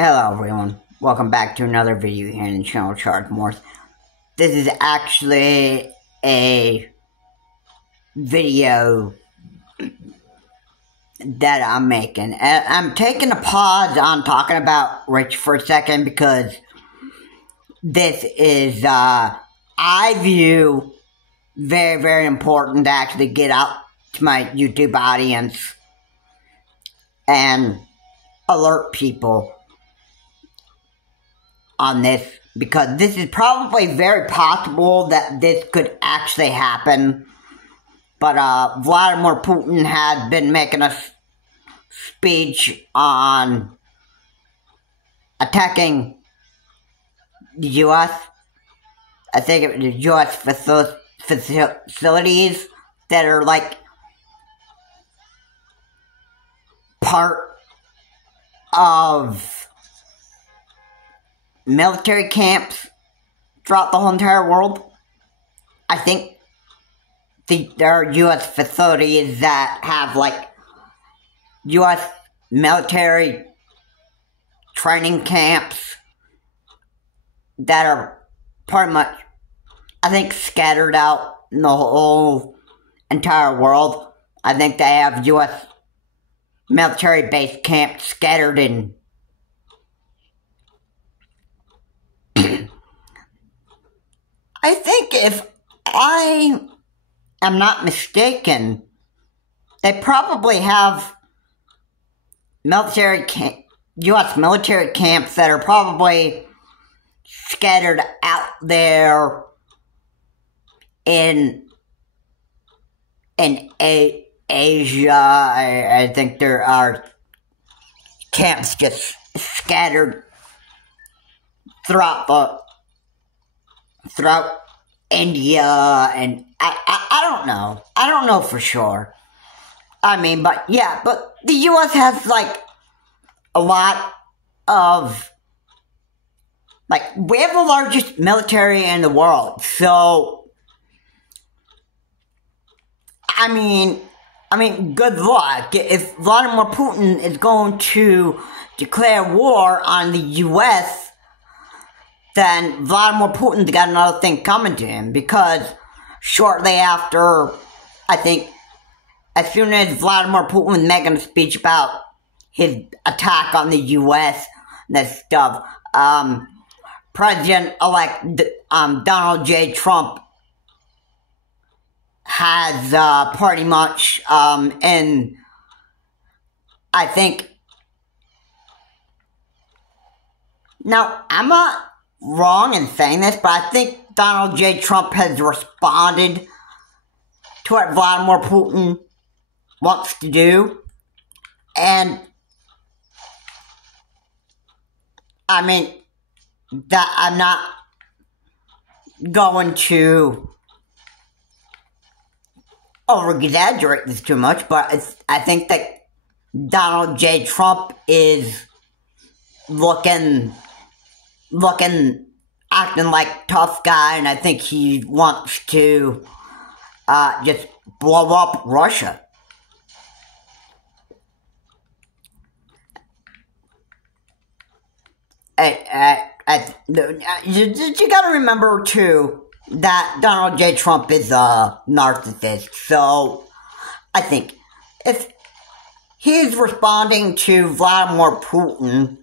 Hello everyone, welcome back to another video here in the channel Charge Morse. This is actually a video that I'm making. And I'm taking a pause on talking about Rich for a second because this is, I view very, very important to actually get out to my YouTube audience and alert people on this, because this is probably very possible that this could actually happen. But Vladimir Putin had been making a speech on attacking the U.S. I think it was the U.S. facilities that are like part of military camps throughout the whole entire world. I think there are U.S. facilities that have like U.S. military training camps that are pretty much, I think, scattered out in the whole entire world. I think they have U.S. military base camps scattered in I think if I am not mistaken, they probably have U.S. military camps that are probably scattered out there in Asia. I think there are camps just scattered throughout India, and I don't know. I don't know for sure. I mean, but yeah, but the U.S. has like a lot of, like, we have the largest military in the world, so I mean, good luck. If Vladimir Putin is going to declare war on the U.S., then Vladimir Putin's got another thing coming to him, because shortly after, I think, as soon as Vladimir Putin was making a speech about his attack on the U.S. and that stuff, President-elect Donald J. Trump has pretty much, and I think, now, I'm not wrong in saying this, but I think Donald J. Trump has responded to what Vladimir Putin wants to do. And I mean, that I'm not going to over-exaggerate this too much, but I think that Donald J. Trump is acting like tough guy, and I think he wants to just blow up Russia. You gotta remember too that Donald J. Trump is a narcissist, so I think if he's responding to Vladimir Putin,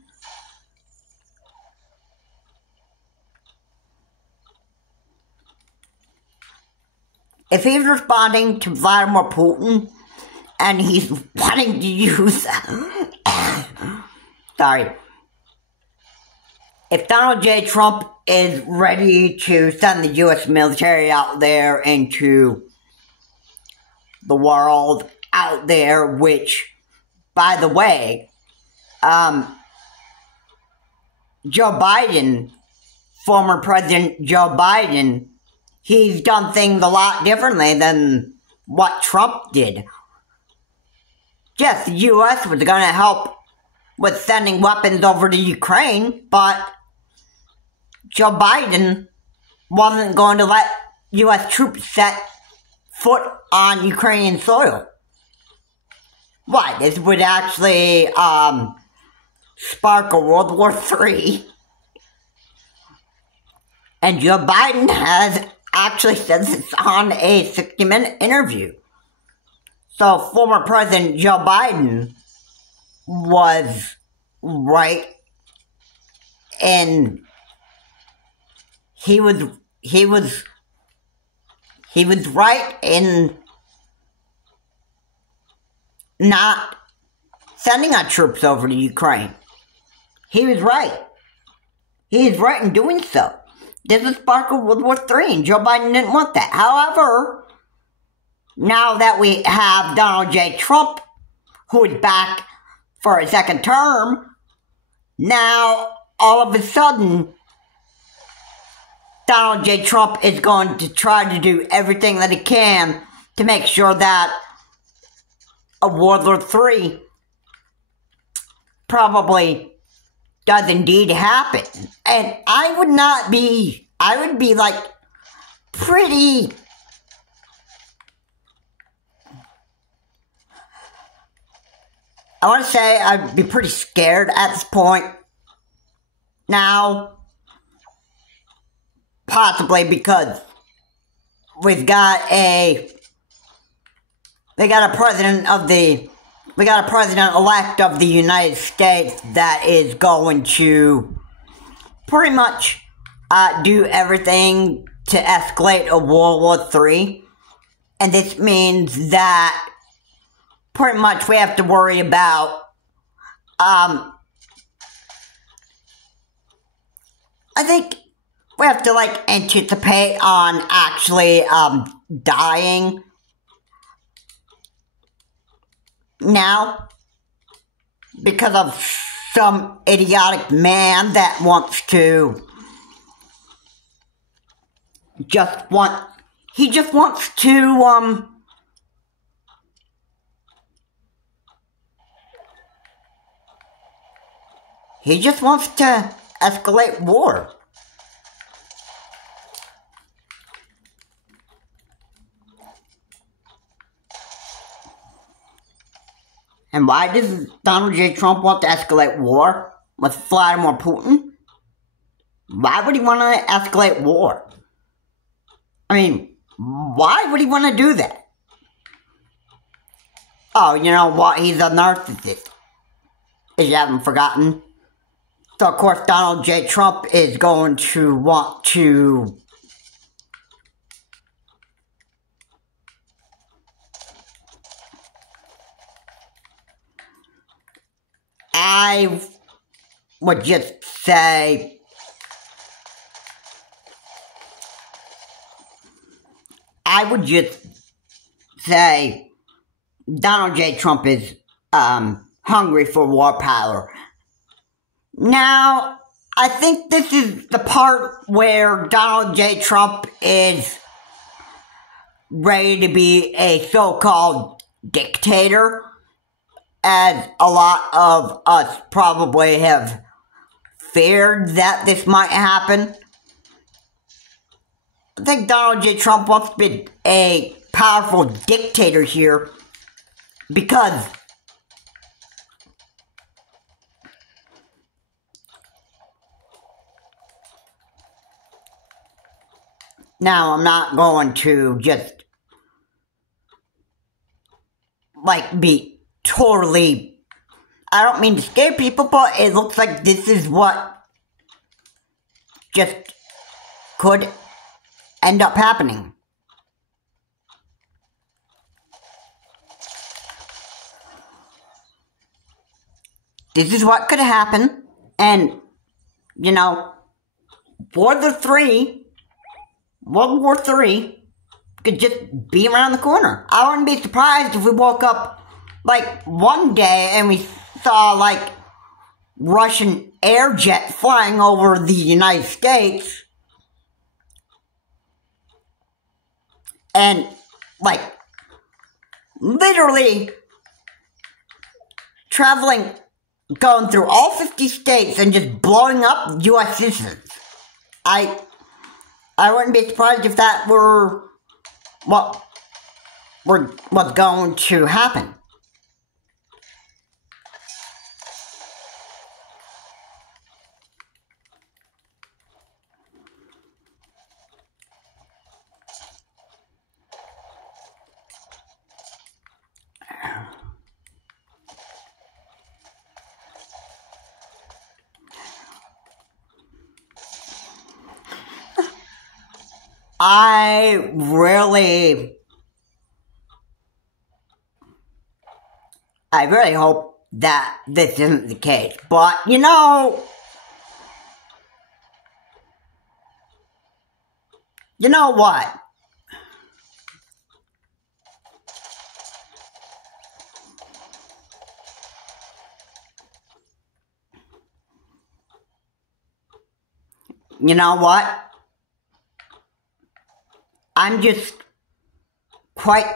and he's wanting to use if Donald J. Trump is ready to send the U.S. military out there into the world out there, which, by the way, Joe Biden, former President Joe Biden, he's done things a lot differently than what Trump did. Yes, the U.S. was going to help with sending weapons over to Ukraine, but Joe Biden wasn't going to let U.S. troops set foot on Ukrainian soil. Why? This would actually spark a World War III. And Joe Biden has actually said this on a 60-minute interview. So former President Joe Biden was right in he was right in not sending our troops over to Ukraine. He was right. He is right in doing so. This is spark of World War III, and Joe Biden didn't want that. However, now that we have Donald J. Trump, who is back for a second term, now all of a sudden, Donald J. Trump is going to try to do everything that he can to make sure that a World War III probably does indeed happen. And I would be like pretty, I want to say I'd be pretty scared at this point now. Possibly because we got a president-elect of the United States that is going to pretty much do everything to escalate a World War III. And this means that pretty much we have to worry about, I think we have to, like, anticipate on actually, dying now because of some idiotic man that wants to he just wants to escalate war. And why does Donald J. Trump want to escalate war with Vladimir Putin? Why would he want to escalate war? I mean, why would he want to do that? Oh, you know what? He's a narcissist. If you haven't forgotten. So, of course, Donald J. Trump is going to want to I would just say Donald J. Trump is hungry for war power. Now, I think this is the part where Donald J. Trump is ready to be a so-called dictator, as a lot of us probably have feared that this might happen. I think Donald J. Trump wants to be a powerful dictator here because now I'm not going to just like be totally, I don't mean to scare people, but it looks like this is what just could end up happening. This is what could happen, and, you know, World War III could just be around the corner. I wouldn't be surprised if we woke up, like, one day and we saw, like, Russian air jet flying over the United States and, like, literally traveling, going through all 50 states and just blowing up U.S. citizens. I wouldn't be surprised if that were what was going to happen. I really hope that this isn't the case. But, you know what? You know what? I'm just quite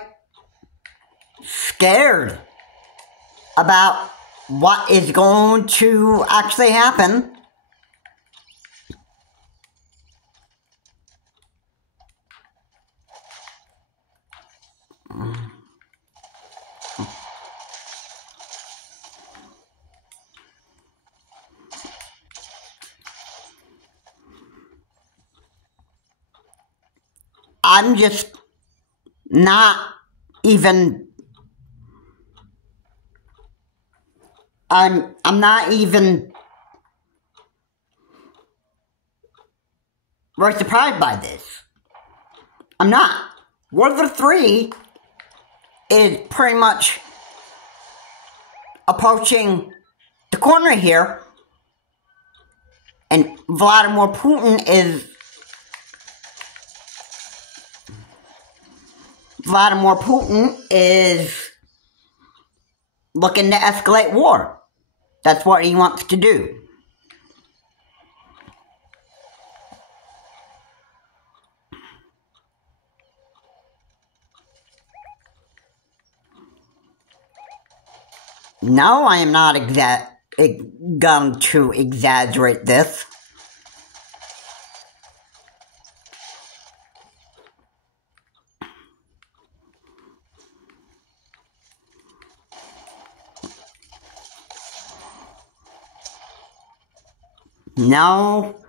scared about what is going to actually happen. I'm just not even I'm not even very surprised by this. I'm not. WWIII is pretty much approaching the corner here, and Vladimir Putin is looking to escalate war. That's what he wants to do. No, I am not going to exaggerate this. No.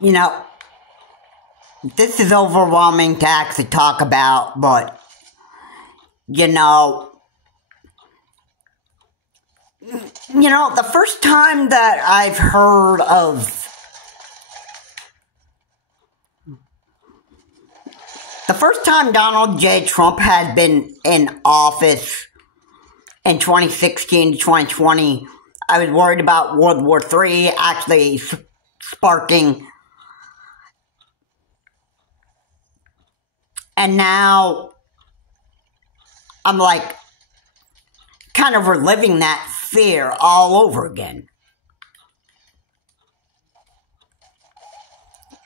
You know, this is overwhelming to actually talk about, but, you know, the first time that I've heard of the first time Donald J. Trump had been in office in 2016 to 2020, I was worried about WWIII actually sparking. And now I'm like kind of reliving that fear all over again.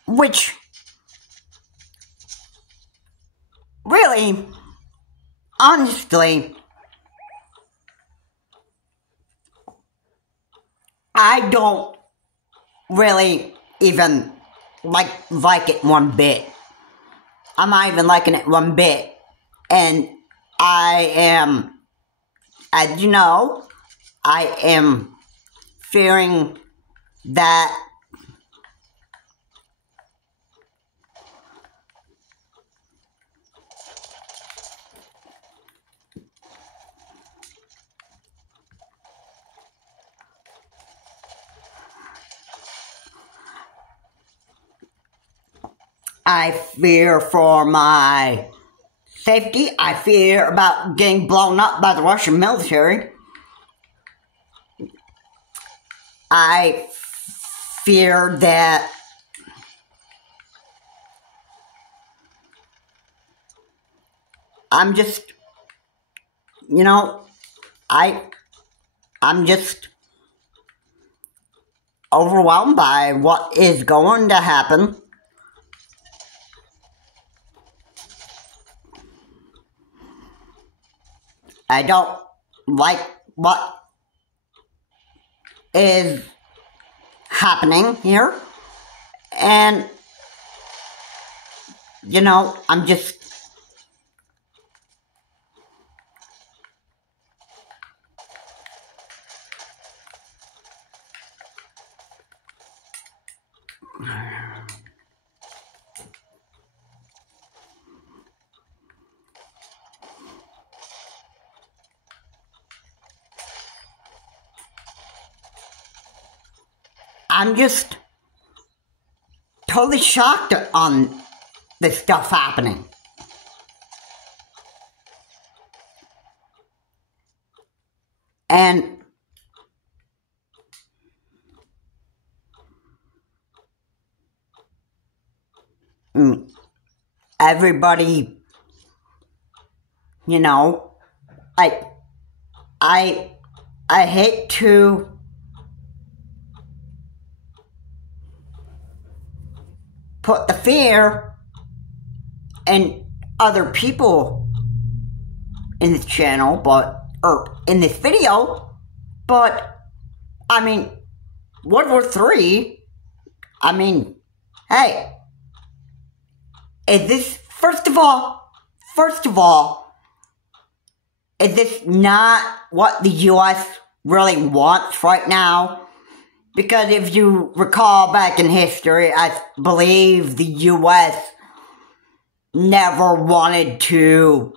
Which really, honestly, I don't really even like it one bit. I'm not even liking it one bit. And I am, as you know, I am fearing that I fear for my safety. I fear about getting blown up by the Russian military. I fear that I'm just, I'm just overwhelmed by what is going to happen. I don't like what is happening here. And, I'm just I'm just totally shocked on this stuff happening. And everybody, you know, I hate to put the fear in other people in this channel, or in this video, but, I mean, World War III, I mean, hey, is this, first of all, is this not what the U.S. really wants right now? Because if you recall back in history, I believe the U.S. never wanted to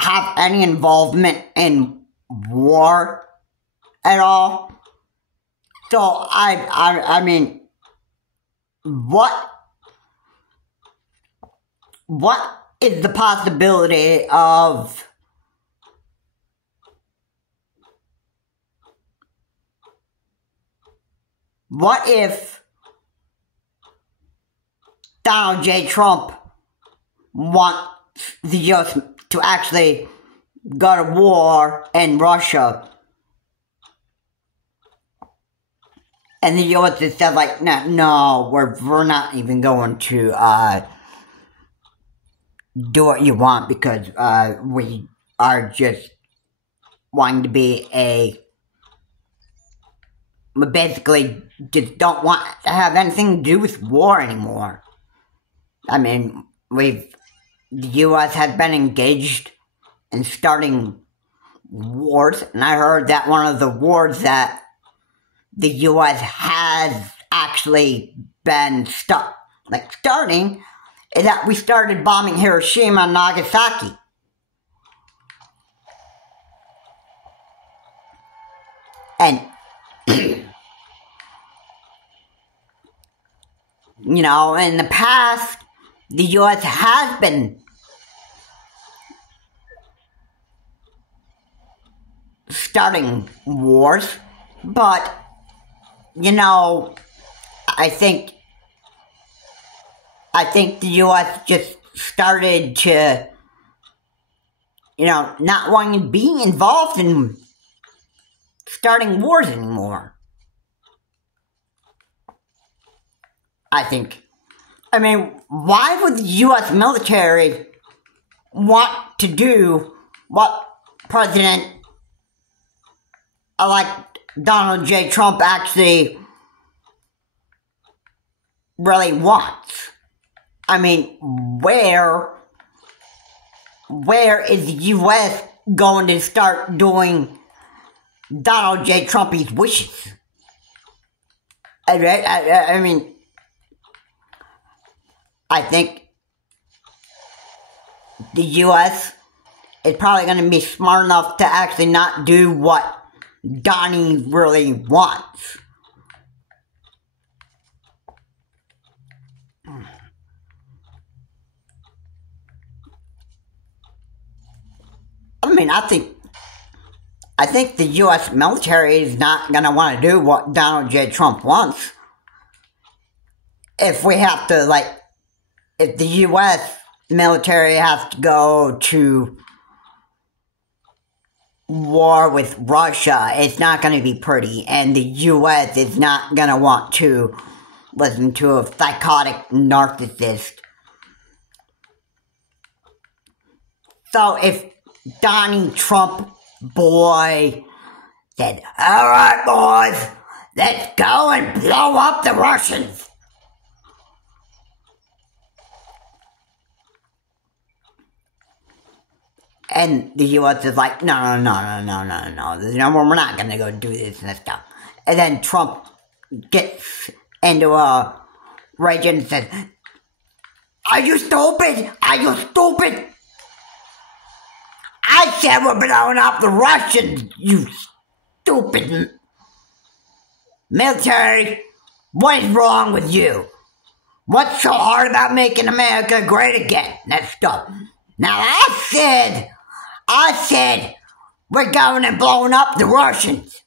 have any involvement in war at all. So, I mean, what is the possibility of what if Donald J. Trump wants the U.S. to actually go to war in Russia, and the U.S. just said, like, no, we're not even going to do what you want, because we are just wanting to be we basically just don't want to have anything to do with war anymore. I mean, the U.S. has been engaged in starting wars, and I heard that one of the wars that the U.S. has actually been starting is that we started bombing Hiroshima and Nagasaki. And, you know, in the past, the U.S. has been starting wars, but, you know, I think the U.S. just started to, you know, not wanting to be involved in starting wars anymore. I mean, why would the U.S. military want to do what President-elect Donald J. Trump actually really wants? I mean, where is the U.S. going to start doing Donald J. Trump's wishes? I mean, I think the U.S. is probably going to be smart enough to actually not do what Donnie really wants. I mean, I think the U.S. military is not going to want to do what Donald J. Trump wants. If we have to, like, if the U.S. military has to go to war with Russia, it's not going to be pretty, and the U.S. is not going to want to listen to a psychotic narcissist. So if Donnie Trump boy said, "Alright boys, let's go and blow up the Russians," and the U.S. is like, no, we're not going to go do this and stuff. And then Trump gets into a rage and says, "Are you stupid? Are you stupid? I said we're blowing up the Russians, you stupid." Military, what is wrong with you? What's so hard about making America great again? That stuff. Now I said, we're going and blowing up the Russians.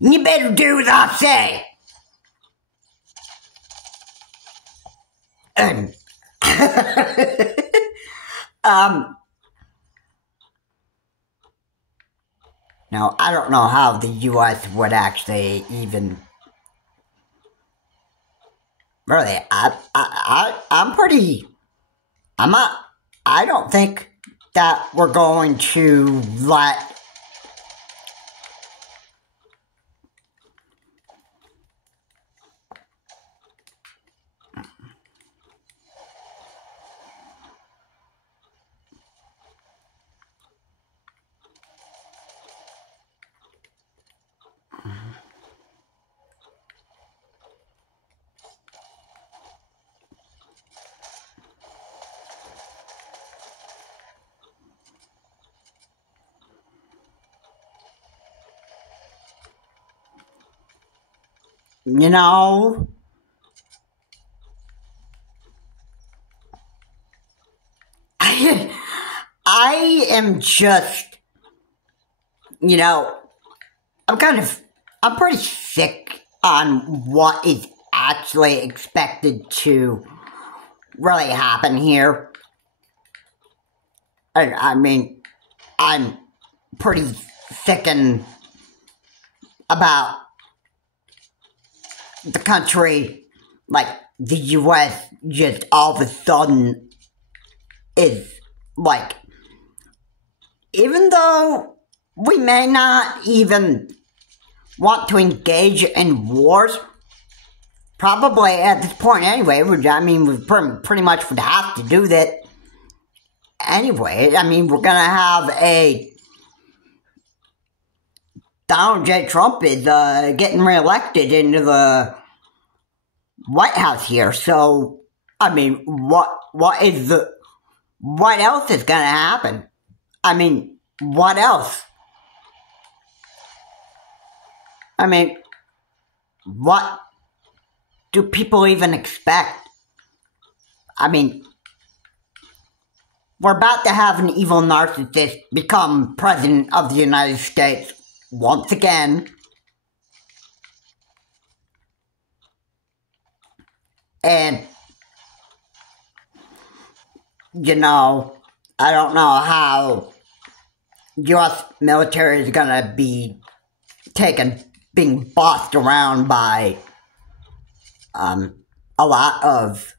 You better do what I say. Now, I don't know how the U.S. would actually even... Really, I'm pretty... I don't think that we're going to let... You know, I am just, you know, I'm pretty sick on what is actually expected to really happen here. I mean, I'm pretty sickened about the country, like the U.S. just all of a sudden is like, even though we may not even want to engage in wars, probably at this point anyway, I mean, we pretty much would have to do that anyway. I mean, we're gonna have Donald J. Trump is getting reelected into the White House here, so I mean, what else is gonna happen? I mean, what else? I mean, what do people even expect? I mean, we're about to have an evil narcissist become president of the United States once again. And, you know, I don't know how U.S. military is gonna be being bossed around by a lot of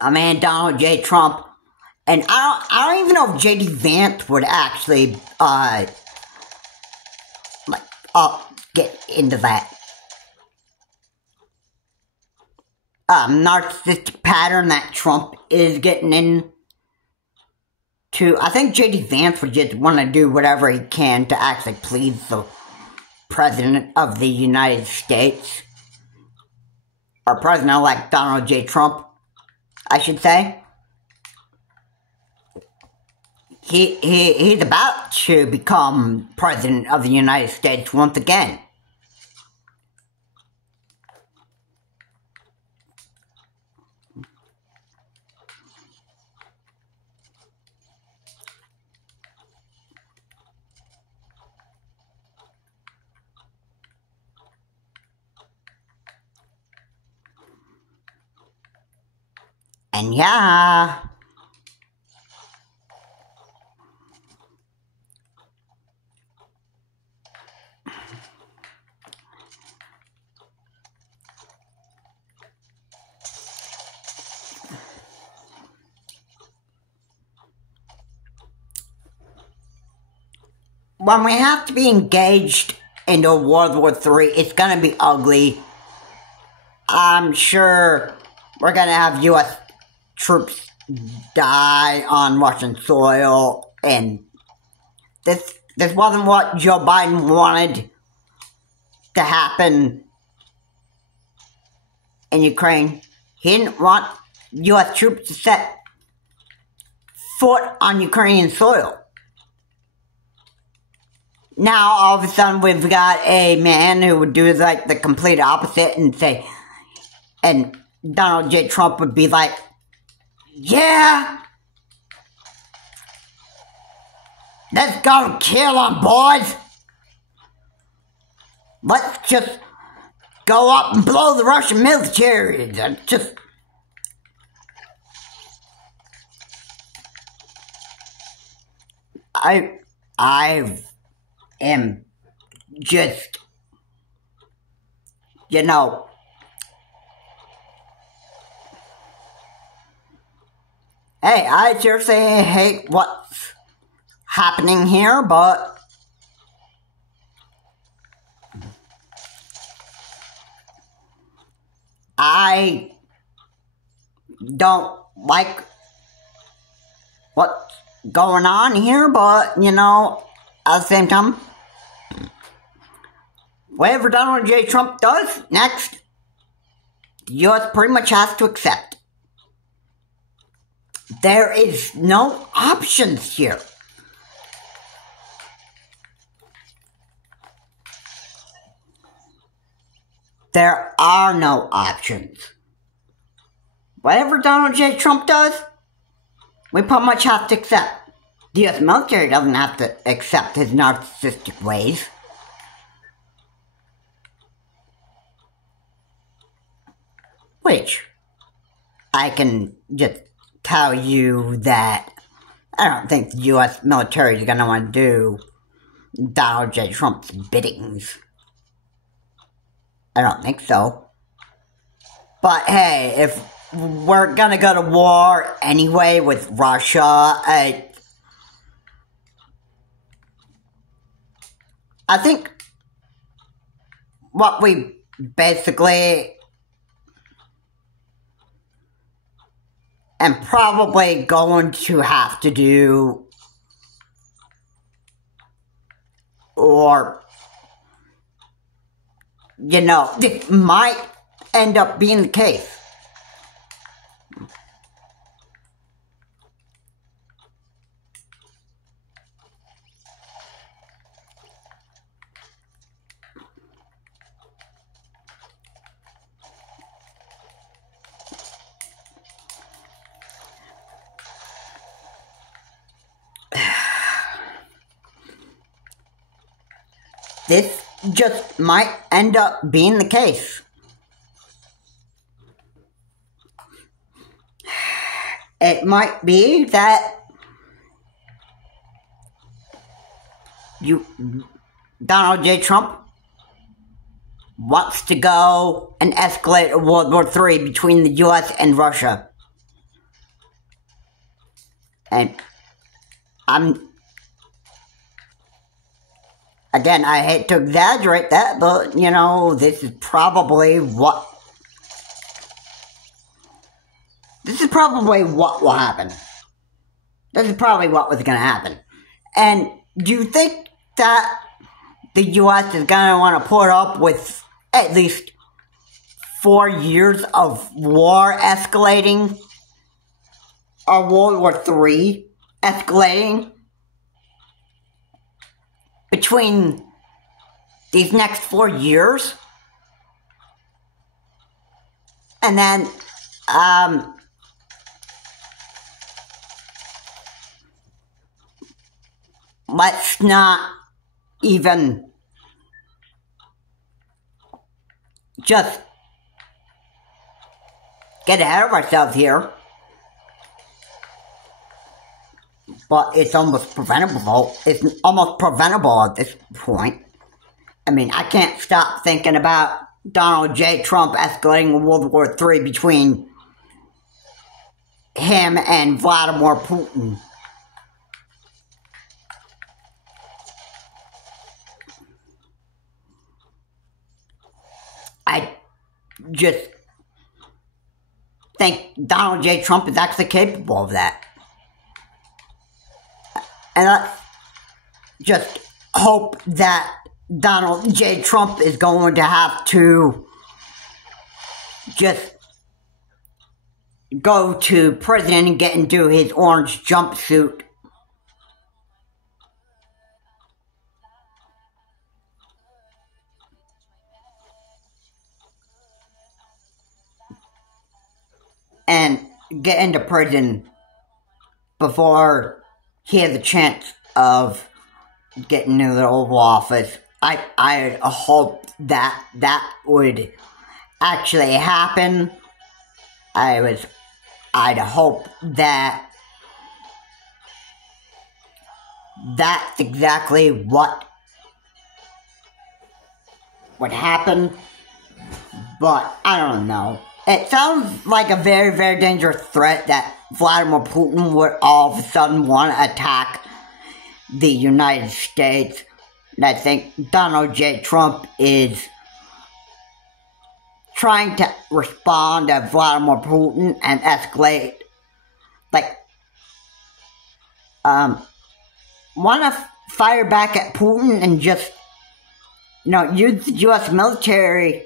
Donald J. Trump, and I don't even know if J.D. Vance would actually get into that narcissistic pattern that Trump is getting into. I think J.D. Vance would just want to do whatever he can to actually please the President of the United States. Or President-elect Donald J. Trump, I should say. He's about to become President of the United States once again. And yeah, when we have to be engaged into World War III, it's gonna be ugly. I'm sure we're gonna have U.S. troops die on Russian soil, and this wasn't what Joe Biden wanted to happen in Ukraine. He didn't want U.S. troops to set foot on Ukrainian soil. now all of a sudden we've got a man who would do like the complete opposite and say, and Donald J. Trump would be like, yeah, let's go kill them, boys. Let's just go up and blow the Russian military. Just I am just, you know, hey, I seriously hate what's happening here, but I don't like what's going on here, but, you know, at the same time, whatever Donald J. Trump does next, the U.S. pretty much has to accept. There is no options here. There are no options. Whatever Donald J. Trump does, we pretty much have to accept. The U.S. military doesn't have to accept his narcissistic ways. Which, I can just tell you that I don't think the U.S. military is going to want to do Donald J. Trump's biddings. I don't think so. But hey, if we're going to go to war anyway with Russia, I think what we basically am probably going to have to do, or, you know, this might end up being the case. This just might end up being the case. It might be that Donald J. Trump wants to go and escalate a World War III between the U.S. and Russia. And again, I hate to exaggerate that, but, you know, this is probably what will happen. This is probably what was going to happen. And do you think that the U.S. is going to want to put up with at least 4 years of war escalating? Or World War III escalating? Between these next 4 years? And then, let's not even just get ahead of ourselves here. But it's almost preventable. It's almost preventable at this point. I mean, I can't stop thinking about Donald J. Trump escalating World War III between him and Vladimir Putin. I just think Donald J. Trump is actually capable of that. And I just hope that Donald J. Trump is going to have to just go to prison and get into his orange jumpsuit and get into prison before he has a chance of getting into the Oval Office. I hope that would actually happen. I'd hope that that's exactly what would happen, but I don't know. It sounds like a very, very dangerous threat that Vladimir Putin would all of a sudden want to attack the United States. And I think Donald J. Trump is trying to respond to Vladimir Putin and escalate, like, want to fire back at Putin and just, use the U.S. military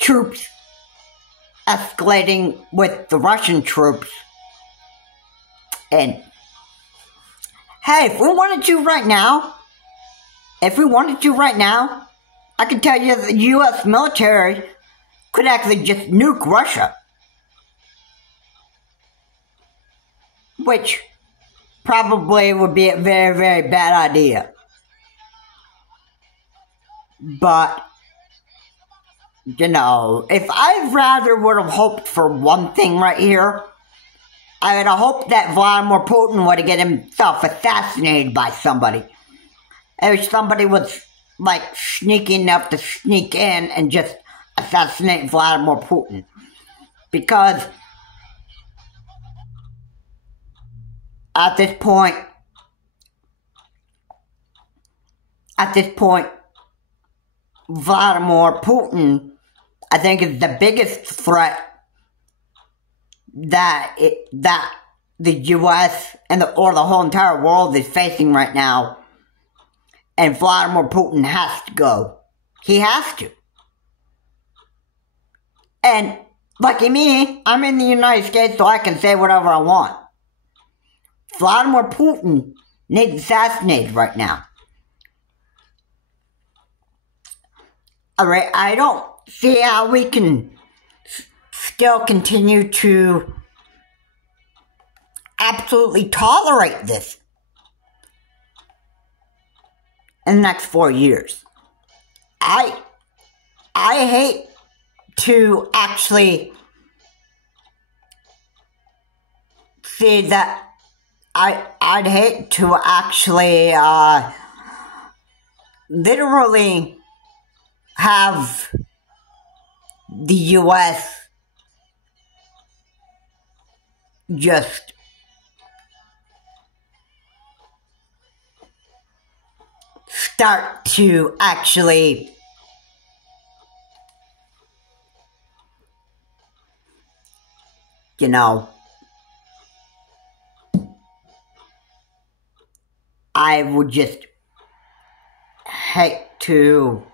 troops escalating with the Russian troops. And, hey, if we wanted to right now, I can tell you the U.S. military could actually just nuke Russia. Which probably would be a very, very bad idea. But, if I rather would have hoped for one thing right here, I would have hoped that Vladimir Putin would have get himself assassinated by somebody. If somebody was, sneaky enough to sneak in and just assassinate Vladimir Putin. Because at this point, Vladimir Putin, I think, is the biggest threat that the U.S. or the whole entire world is facing right now. And Vladimir Putin has to go. He has to. And, lucky me, I'm in the United States, so I can say whatever I want. Vladimir Putin needs assassinated right now. Alright, I don't see how we can still continue to absolutely tolerate this in the next 4 years. I hate to actually see that. I'd hate to actually literally have the U.S. just start to actually I would just hate to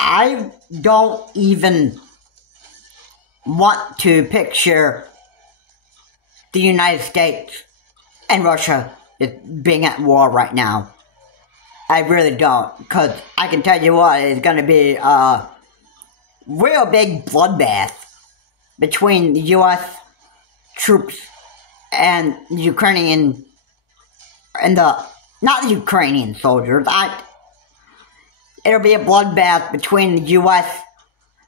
I don't even want to picture the United States and Russia being at war right now. I really don't, because I can tell you what, it's going to be a real big bloodbath between the U.S. troops and the Ukrainian, not the Ukrainian soldiers. It'll be a bloodbath between the U.S.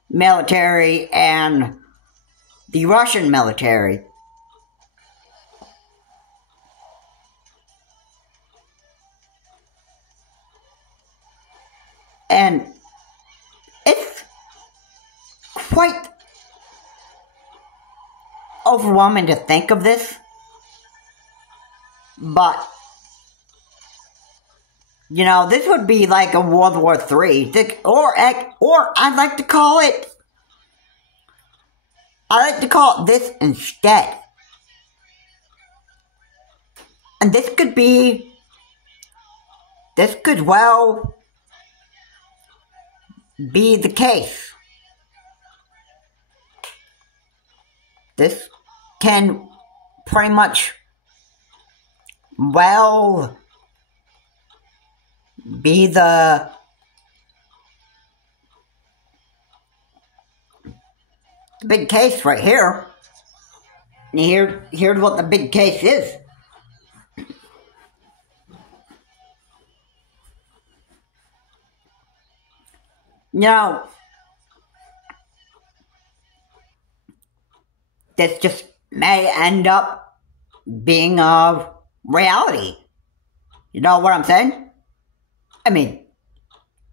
military and the Russian military. And it's quite overwhelming to think of this, but this would be like a World War III, or I'd like to call it this instead. And this could well be the case. This can pretty much well be the the big case right here. And here's what the big case is. Now, this just may end up being a reality. You know what I'm saying? I mean,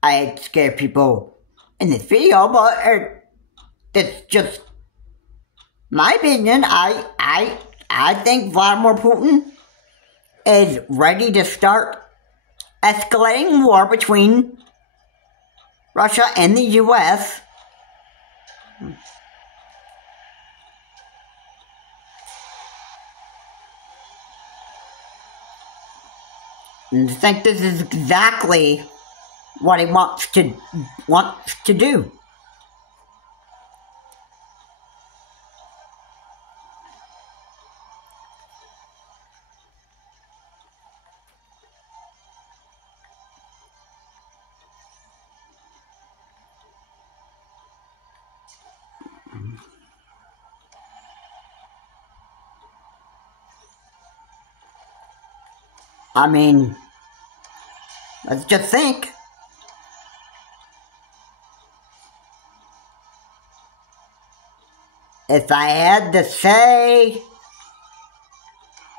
I hate to scare people in this video, but it's just my opinion. I think Vladimir Putin is ready to start escalating war between Russia and the U.S. And I think this is exactly what he wants to do. I mean, let's just think. If I had to say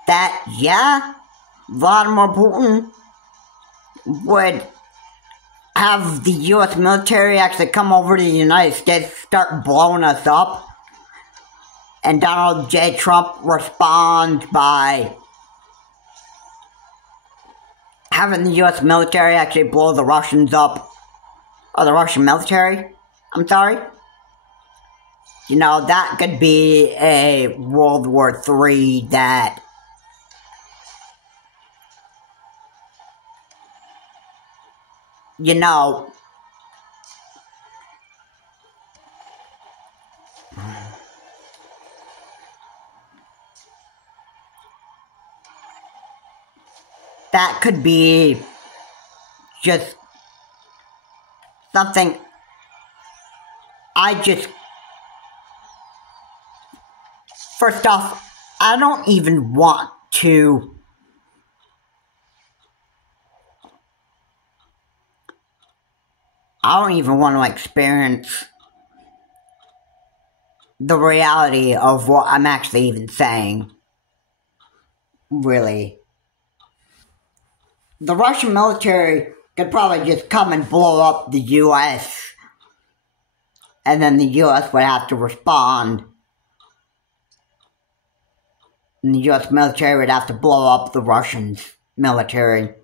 that, yeah, Vladimir Putin would have the U.S. military actually come over to the United States, start blowing us up, and Donald J. Trump responds by having the U.S. military actually blow the Russians up, or the Russian military, I'm sorry. You know, that could be a World War III that you know, that could be just something first off, I don't even want to experience the reality of what I'm actually even saying. Really. The Russian military could probably just come and blow up the U.S. and then the U.S. would have to respond. And the U.S. military would have to blow up the Russian military.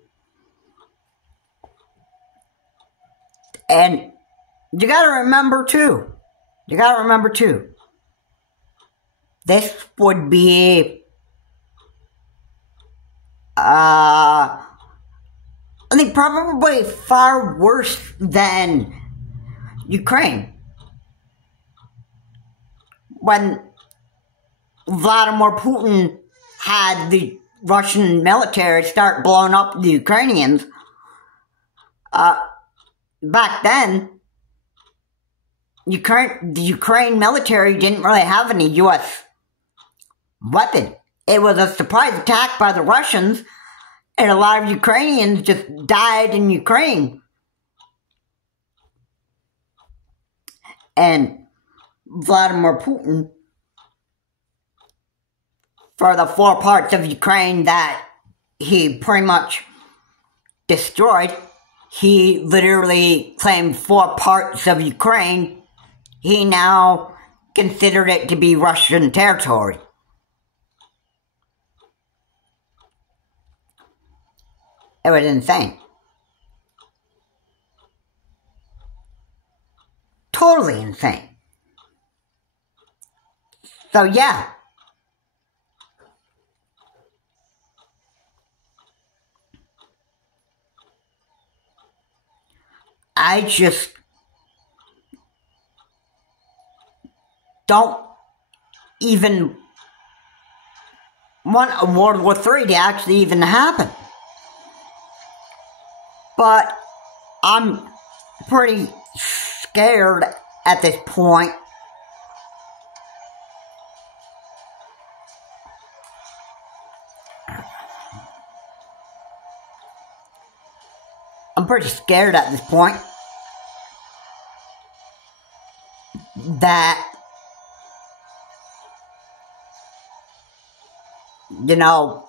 And you gotta remember too, this would be, I think probably far worse than Ukraine. When Vladimir Putin had the Russian military start blowing up the Ukrainians, back then, the Ukraine military didn't really have any U.S. weapon. It was a surprise attack by the Russians, and a lot of Ukrainians just died in Ukraine. And Vladimir Putin, for the 4 parts of Ukraine that he pretty much destroyed, he literally claimed 4 parts of Ukraine. He now considered it to be Russian territory. It was insane. Totally insane. So yeah. I just don't even want a World War III to actually even happen. But I'm pretty scared at this point pretty scared at this point that, you know,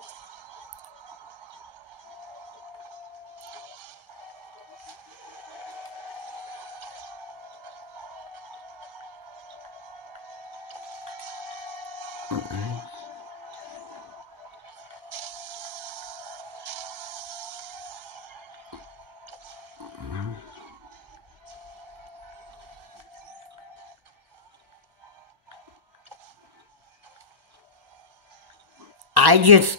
I just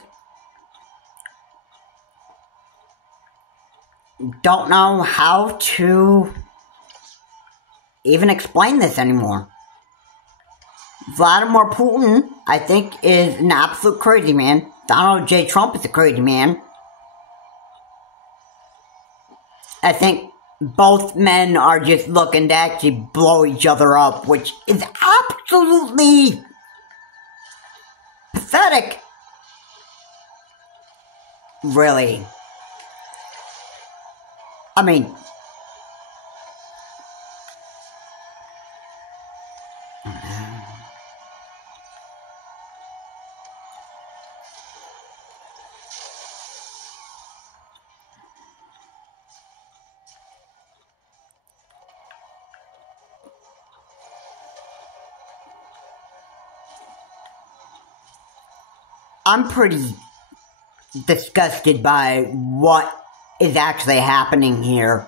don't know how to even explain this anymore. Vladimir Putin, I think, is an absolute crazy man. Donald J. Trump is a crazy man. I think both men are just looking to actually blow each other up, which is absolutely pathetic. Really. I mean, I'm pretty disgusted by what is actually happening here.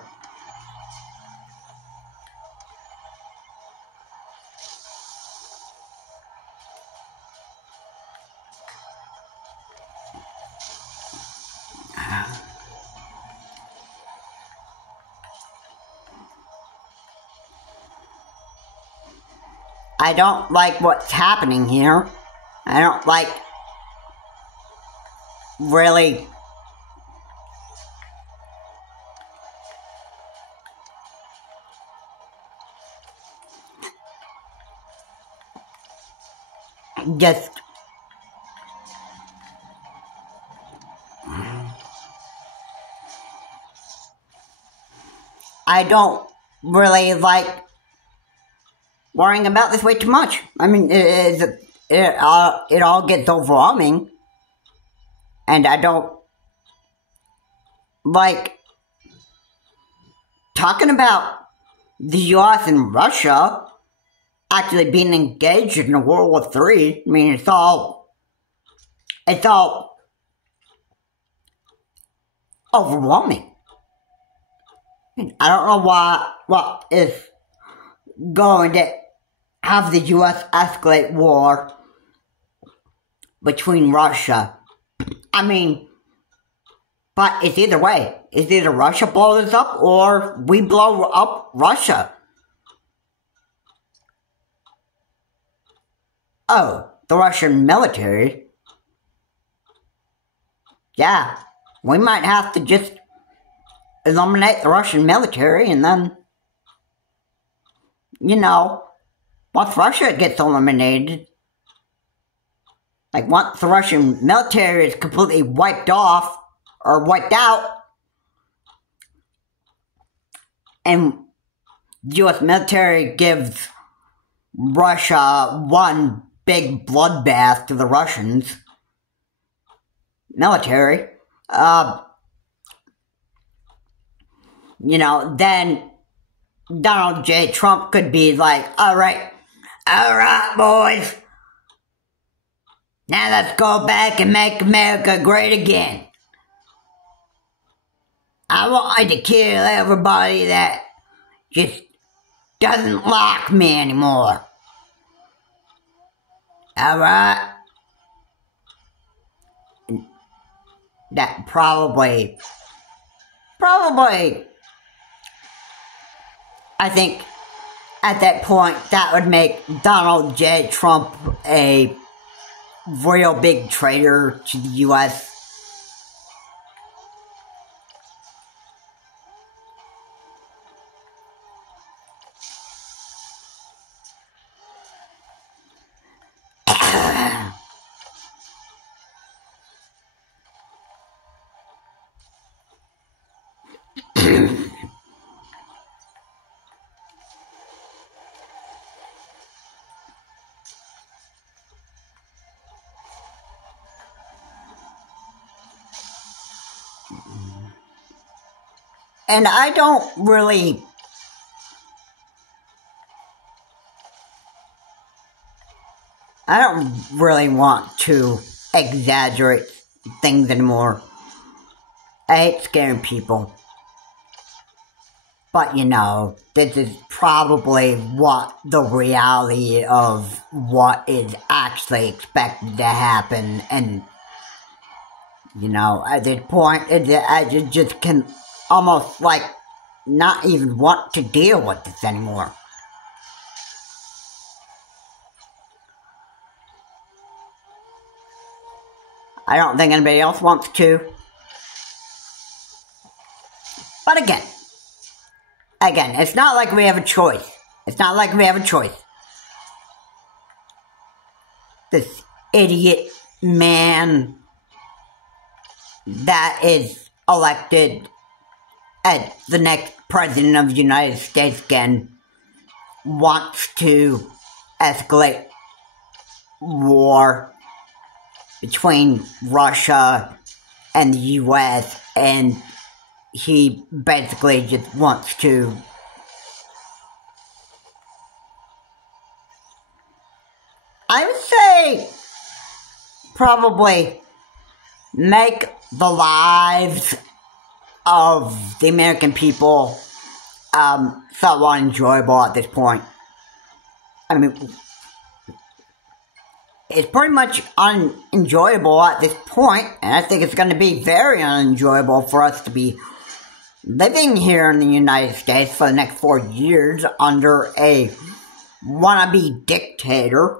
I don't like what's happening here. I don't like really just I don't really like worrying about this way too much. I mean, it all gets overwhelming, and I don't like talking about the U.S. and Russia actually being engaged in a World War III. I mean, it's all overwhelming. I don't know what is going to have the U.S. escalate war between Russia. I mean, but it's either way. It's either Russia blows us up or we blow up Russia. Oh, the Russian military. Yeah, we might have to just eliminate the Russian military and then, you know, once Russia gets eliminated, like once the Russian military is completely wiped off or wiped out, and the U.S. military gives Russia one big bloodbath to the Russians military, you know, then Donald J. Trump could be like, all right, boys, now let's go back and make America great again. I want to kill everybody that just doesn't like me anymore. Alright? That probably, I think at that point that would make Donald J. Trump a real big traitor to the U.S. And I don't really want to exaggerate things anymore. I hate scaring people. But, you know, this is probably what the reality of what is actually expected to happen. And, you know, at this point, I just can almost, like, not even want to deal with this anymore. I don't think anybody else wants to. But again, it's not like we have a choice. It's not like we have a choice. This idiot man that is elected as the next president of the United States again wants to escalate war between Russia and the US, and he basically just wants to I would say probably make the lives of the American people so unenjoyable at this point. I mean, it's pretty much unenjoyable at this point, and I think it's going to be very unenjoyable for us to be living here in the United States for the next 4 years under a wannabe dictator.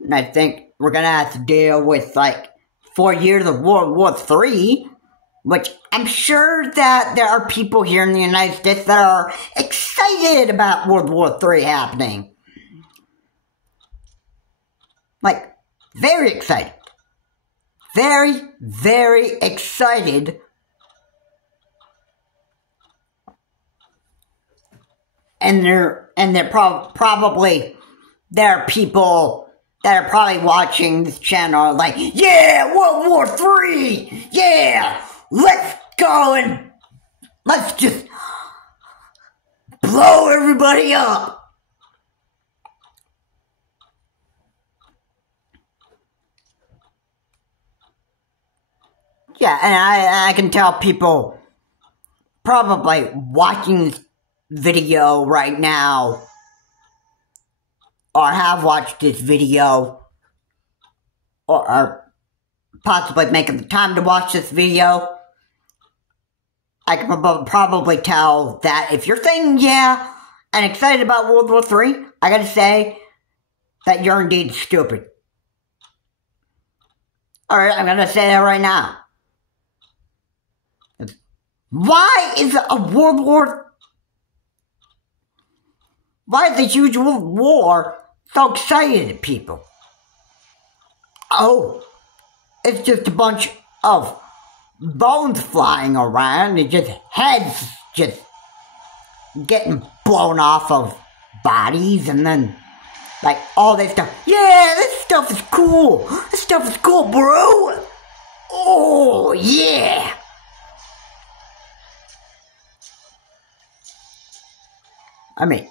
And I think we're going to have to deal with, like, 4 years of World War III, which I'm sure that there are people here in the United States that are excited about World War III happening. Like, very excited. Very, very excited. And there probably, there are people that are probably watching this channel like, yeah, World War III, yeah, let's go and let's just blow everybody up. Yeah, and I can tell people probably watching this video right now, or have watched this video, or are possibly making the time to watch this video, I can probably tell that if you're saying yeah and excited about World War III, I gotta say that you're indeed stupid. Alright, I'm gonna say that right now. Why is a huge world war so excited to people? Oh, it's just a bunch of bones flying around and just heads just getting blown off of bodies, and then like all this stuff. Yeah, this stuff is cool. This stuff is cool, bro. Oh, yeah. I mean,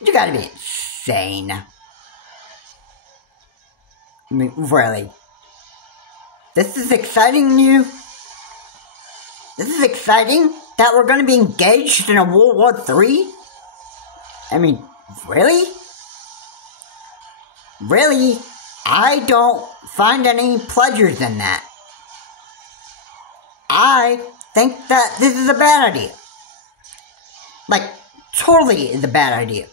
you gotta be insane. I mean, really. This is exciting you? This is exciting that we're gonna be engaged in a World War III? I mean, really? Really? I don't find any pleasures in that. I think that this is a bad idea. Like, totally is a bad idea.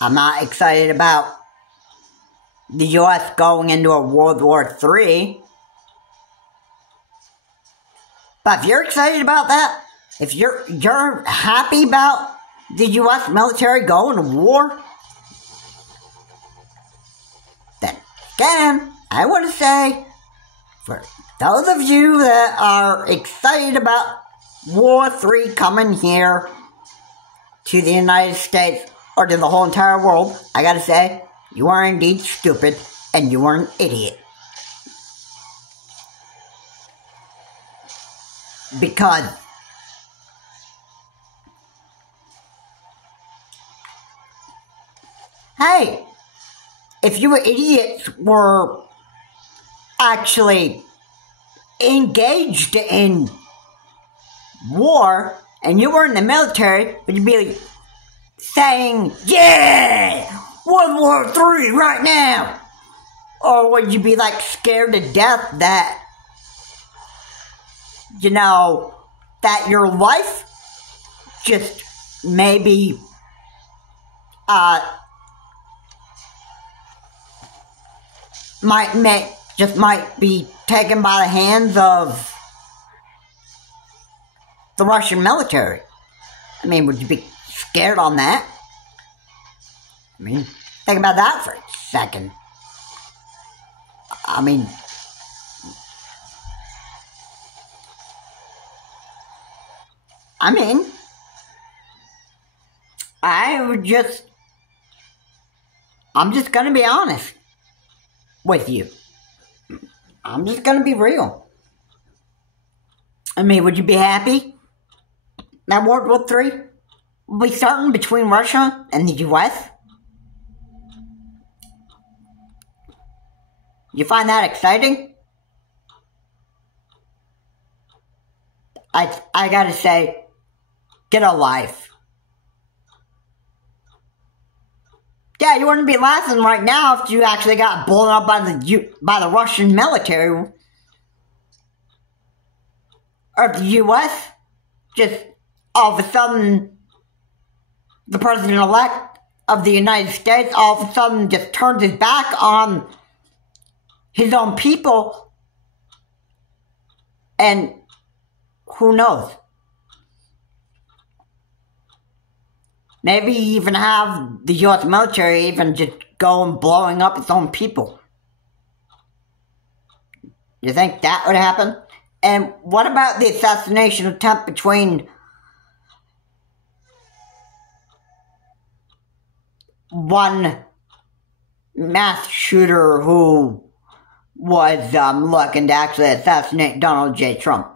I'm not excited about the US going into a World War III. But if you're excited about that, if you're happy about the US military going to war, then again, I want to say, for those of you that are excited about War III coming here to the United States or to the whole entire world, I gotta say, you are indeed stupid and you are an idiot. Because hey, if you idiots were actually engaged in war and you were in the military, would you be saying, yeah, World War III right now? Or would you be like scared to death that, you know, that your life just maybe might be taken by the hands of the Russian military? I mean, would you be scared on that? I mean, think about that for a second. I mean, I'm just gonna be honest with you. I'm just gonna be real. I mean, would you be happy that World War III will be starting between Russia and the US? You find that exciting? I gotta say, get a life. Yeah, you wouldn't be laughing right now if you actually got blown up by the Russian military or the US. Just all of a sudden, the president-elect of the United States all of a sudden just turns his back on his own people, and who knows? Maybe even have the US military even just go and blowing up its own people. You think that would happen? And what about the assassination attempt between one mass shooter who was looking to actually assassinate Donald J. Trump?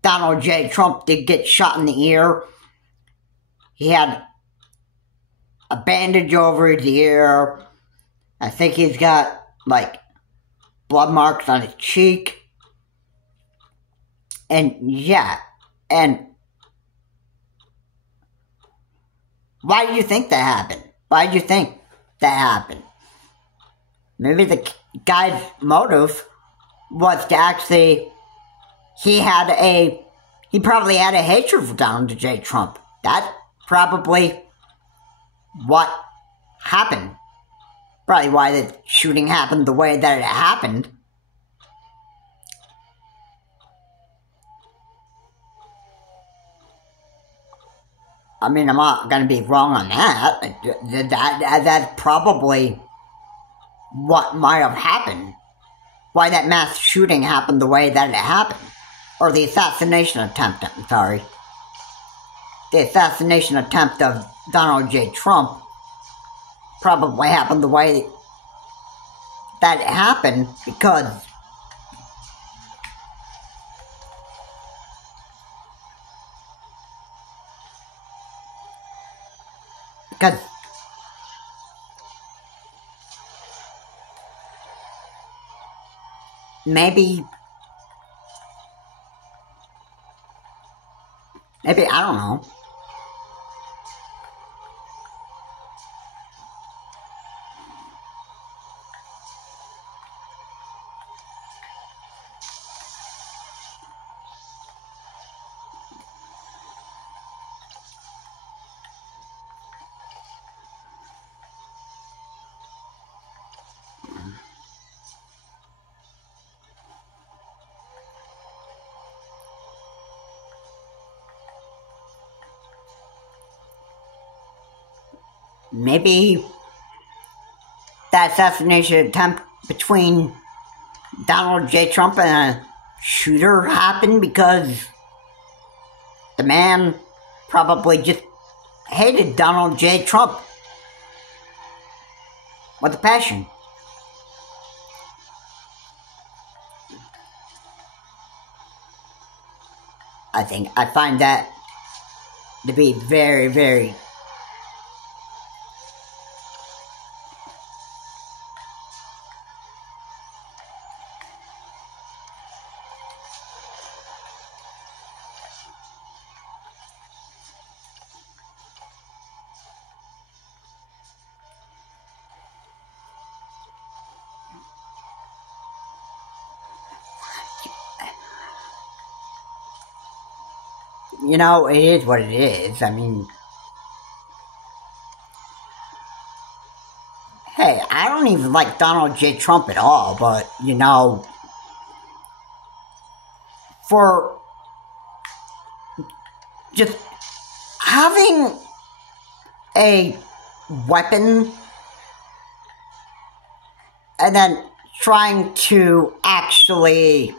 Donald J. Trump did get shot in the ear. He had a bandage over his ear. I think he's got, like, blood marks on his cheek. And, yeah. And why do you think that happened? Why do you think that happened? Maybe the guy's motive was to actually... He probably had a hatred for Donald J. Trump. That's probably what happened. Probably why the shooting happened the way that it happened. I mean, I'm not going to be wrong on that. That's probably what might have happened. Why that mass shooting happened the way that it happened. Or the assassination attempt, I'm sorry. The assassination attempt of Donald J. Trump probably happened the way that it happened because maybe I don't know. Maybe that assassination attempt between Donald J. Trump and a shooter happened because the man probably just hated Donald J. Trump with a passion. I find that to be very, very it is what it is. I mean, hey, I don't even like Donald J. Trump at all, but, for just having a weapon and then trying to actually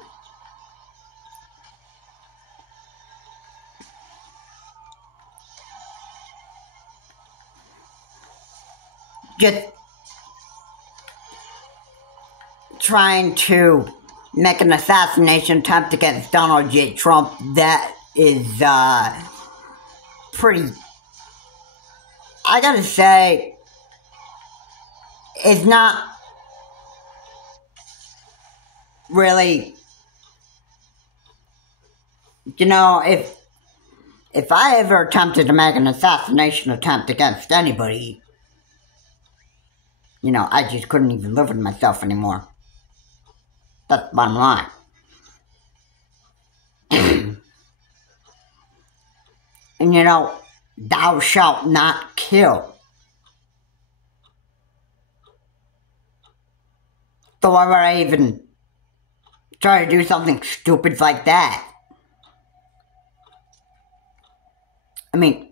just trying to make an assassination attempt against Donald J. Trump, that is, pretty, I gotta say, it's not really, if I ever attempted to make an assassination attempt against anybody, I just couldn't even live with myself anymore. That's the bottom line. And thou shalt not kill. So why would I even try to do something stupid like that? I mean,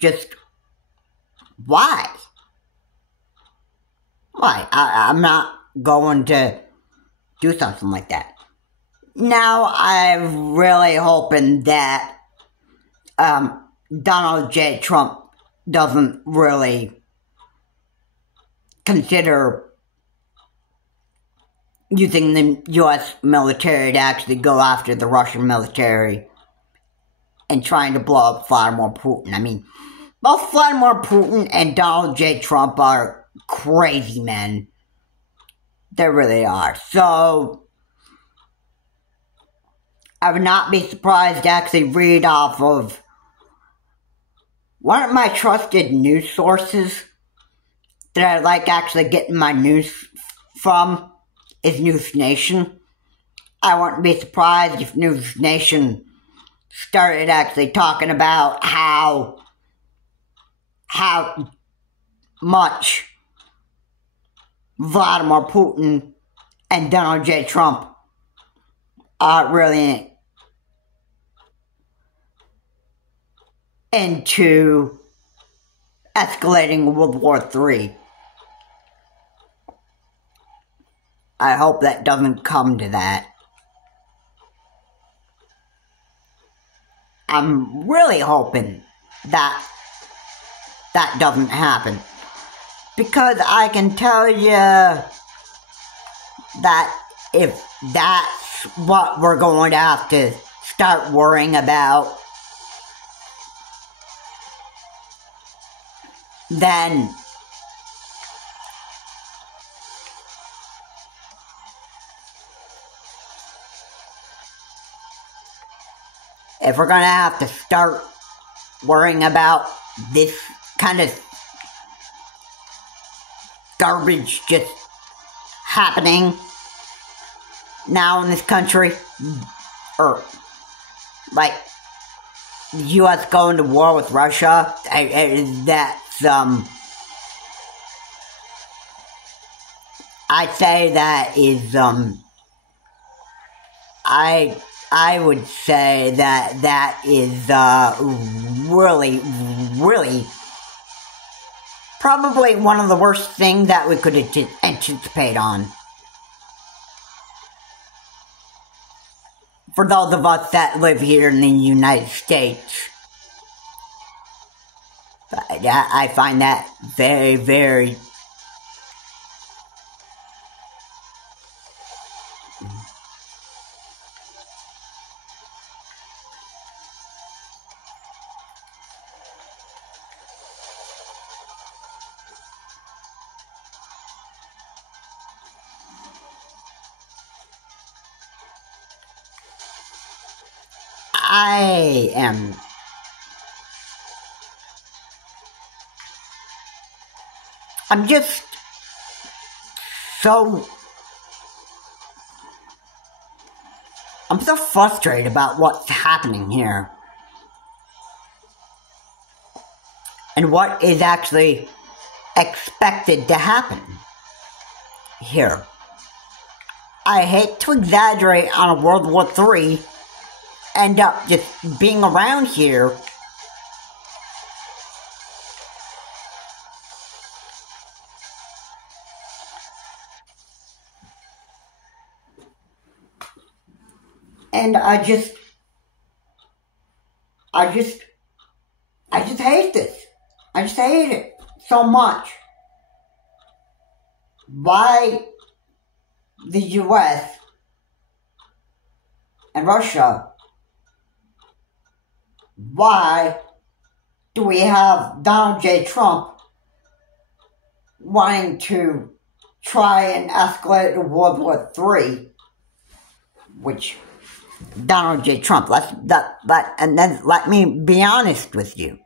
just why? Why? I'm not going to do something like that. Now, I'm really hoping that Donald J. Trump doesn't really consider using the U.S. military to actually go after the Russian military and trying to blow up Vladimir Putin. I mean, both Vladimir Putin and Donald J. Trump are crazy men. They really are. So, I would not be surprised to actually read off of one of my trusted news sources that I like actually getting my news from is News Nation. I wouldn't be surprised if News Nation started actually talking about how much Vladimir Putin and Donald J. Trump are really into escalating World War III. I hope that doesn't come to that. I'm really hoping that that doesn't happen. Because I can tell you that if that's what we're going to have to start worrying about, then if we're going to have to start worrying about this kind of garbage just happening now in this country, or like the U.S. going to war with Russia, that's I'd say that is I would say that that is really, really probably one of the worst things that we could anticipate on. For those of us that live here in the United States. I find that very, very... I'm just so... I'm so frustrated about what's happening here. And what is actually expected to happen here. I hate to exaggerate on a World War III, end up just being around here. And I just hate this. I just hate it so much. Why the US and Russia, why do we have Donald J. Trump wanting to try and escalate to World War III, which Donald J. Trump, and then let me be honest with you.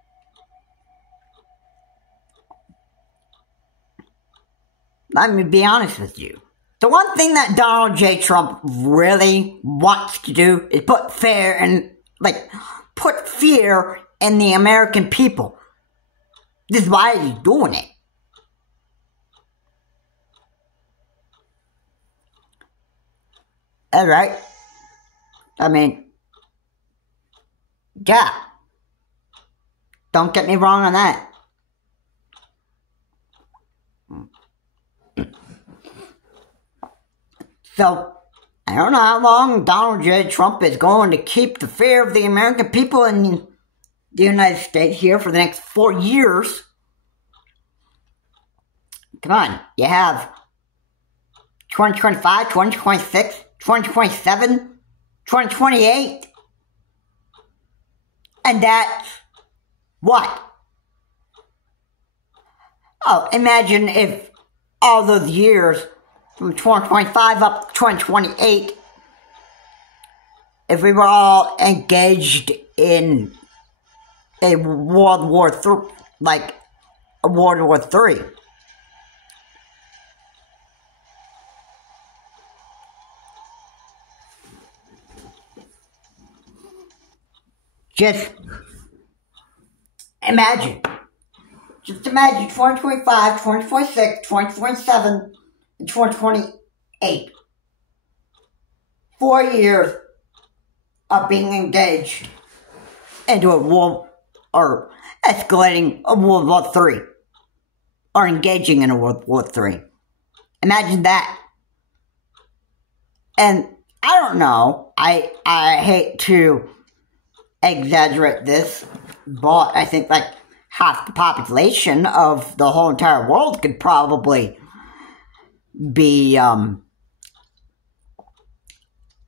Let me be honest with you. The one thing that Donald J. Trump really wants to do is put fear in the American people. This is why he's doing it. Alright. I mean, yeah. Don't get me wrong on that. So, I don't know how long Donald J. Trump is going to keep the fear of the American people in the United States here for the next 4 years. Come on, you have 2025, 2026, 2027, 2028. And that's what? Oh, imagine if all those years from 2025 up to 2028, if we were all engaged in a World War III, like a World War III. Just imagine 2025, 2026, 2027, and 2028. 4 years of being engaged into a war, or escalating a World War III, or engaging in a World War III. Imagine that. And I don't know, I hate to exaggerate this, but I think like half the population of the whole entire world could probably be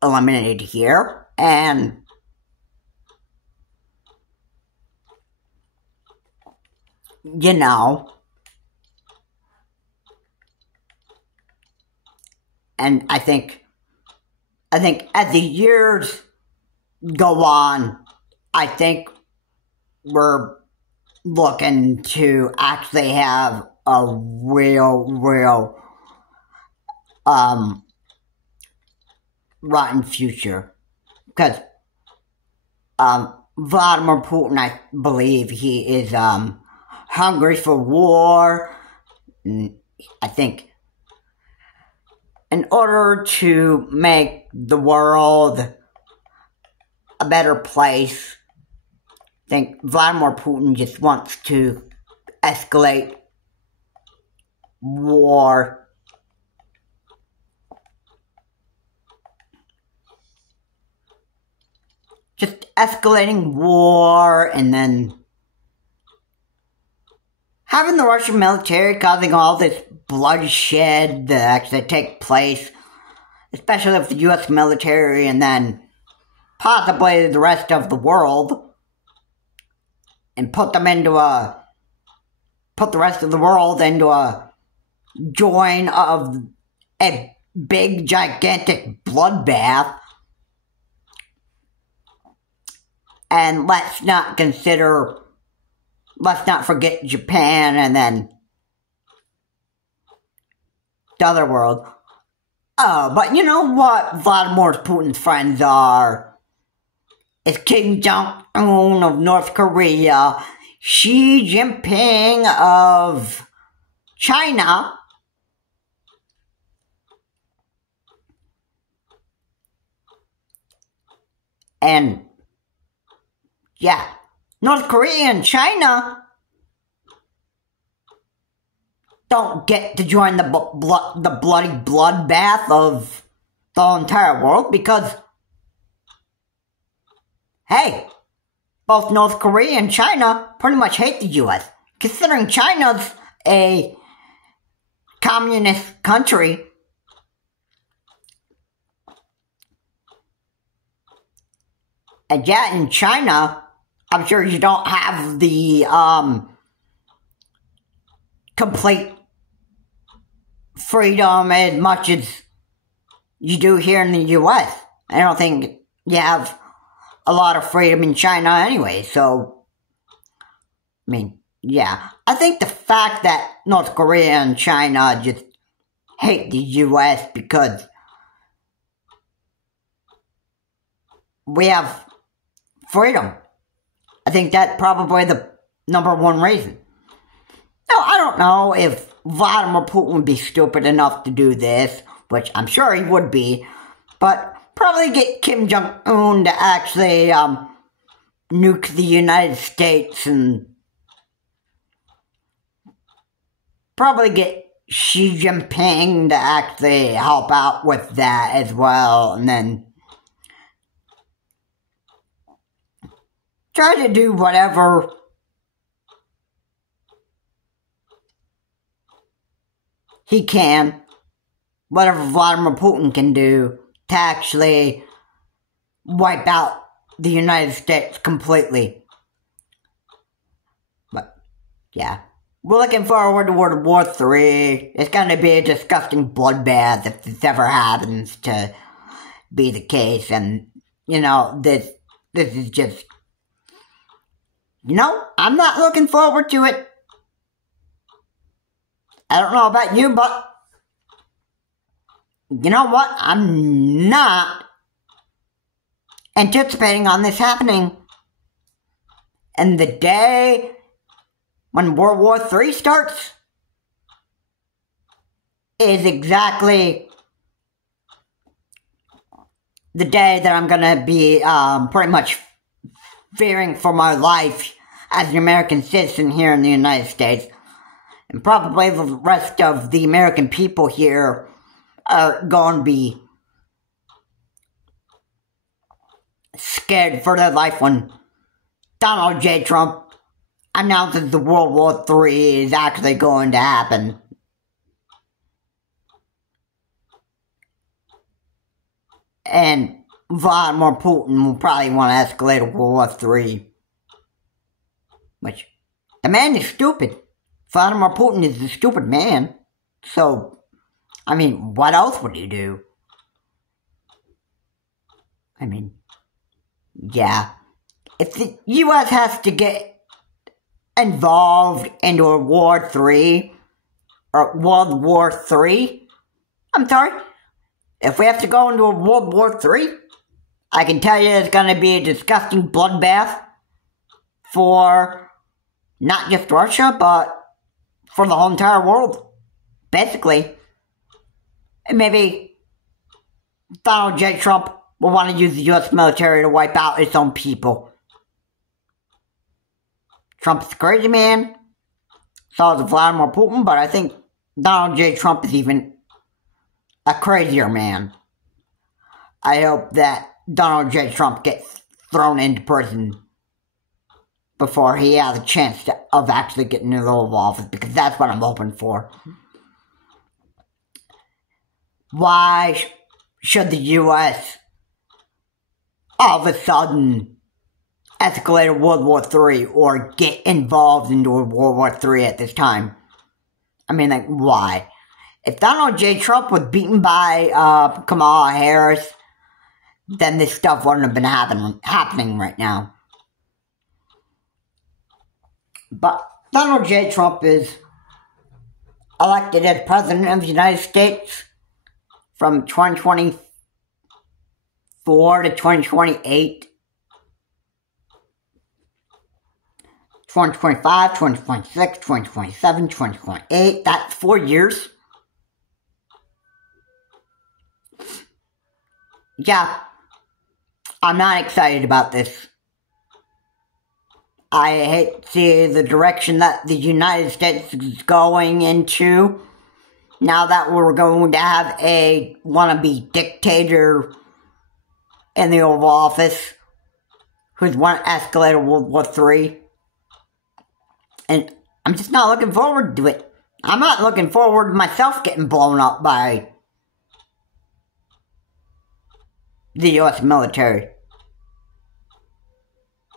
eliminated here. And you know, and I think as the years go on, I think we're looking to actually have a real rotten future. Because Vladimir Putin, I believe he is hungry for war. And I think in order to make the world a better place, I think Vladimir Putin just wants to escalate war. Just escalating war, and then having the Russian military causing all this bloodshed that actually take place, especially with the U.S. military and then possibly the rest of the world, and put the rest of the world into a join of a big, gigantic bloodbath. And let's not forget Japan and then the other world. Oh, but you know what Vladimir Putin's friends are? It's Kim Jong-un of North Korea, Xi Jinping of China, and yeah, North Korea and China don't get to join the bloody bloodbath of the entire world because, hey, both North Korea and China pretty much hate the U.S. Considering China's a communist country, and yeah, in China, I'm sure you don't have the complete freedom as much as you do here in the U.S. I don't think you have a lot of freedom in China anyway, so, I mean, yeah. I think the fact that North Korea and China just hate the U.S. because we have freedom, I think that's probably the number one reason. Now, I don't know if Vladimir Putin would be stupid enough to do this, which I'm sure he would be, but probably get Kim Jong-un to actually nuke the United States and probably get Xi Jinping to actually help out with that as well, and then try to do whatever he can, whatever Vladimir Putin can do to actually wipe out the United States completely. But, yeah. We're looking forward to World War III. It's gonna be a disgusting bloodbath if this ever happens to be the case. And, you know, this is just, you know, I'm not looking forward to it. I don't know about you, but you know what? I'm not anticipating on this happening. And the day when World War III starts is exactly the day that I'm gonna be pretty much fearing for my life as an American citizen here in the United States. And probably the rest of the American people here are going to be scared for their life when Donald J. Trump announces the World War III is actually going to happen. And Vladimir Putin will probably want to escalate World War III. Which, the man is stupid. Vladimir Putin is a stupid man. So, I mean, what else would he do? I mean, yeah. If the U.S. has to get involved into a World War III, I'm sorry, if we have to go into a World War III, I can tell you it's going to be a disgusting bloodbath for not just Russia, but for the whole entire world, basically. And maybe Donald J. Trump will want to use the U.S. military to wipe out its own people. Trump's a crazy man. So is Vladimir Putin, but I think Donald J. Trump is even a crazier man. I hope that Donald J. Trump gets thrown into prison before he has a chance of actually getting into the Oval Office, because that's what I'm hoping for. Why should the U.S. all of a sudden escalate World War III or get involved into World War III at this time? I mean, like, why? If Donald J. Trump was beaten by Kamala Harris, then this stuff wouldn't have been happening right now. But Donald J. Trump is elected as President of the United States from 2024 to 2028. 2025, 2026, 2027, 2028. That's 4 years. Yeah, I'm not excited about this. I hate to see the direction that the United States is going into. Now that we're going to have a wannabe dictator in the Oval Office who's want to escalate World War III. And I'm just not looking forward to it. I'm not looking forward to myself getting blown up by the U.S. military.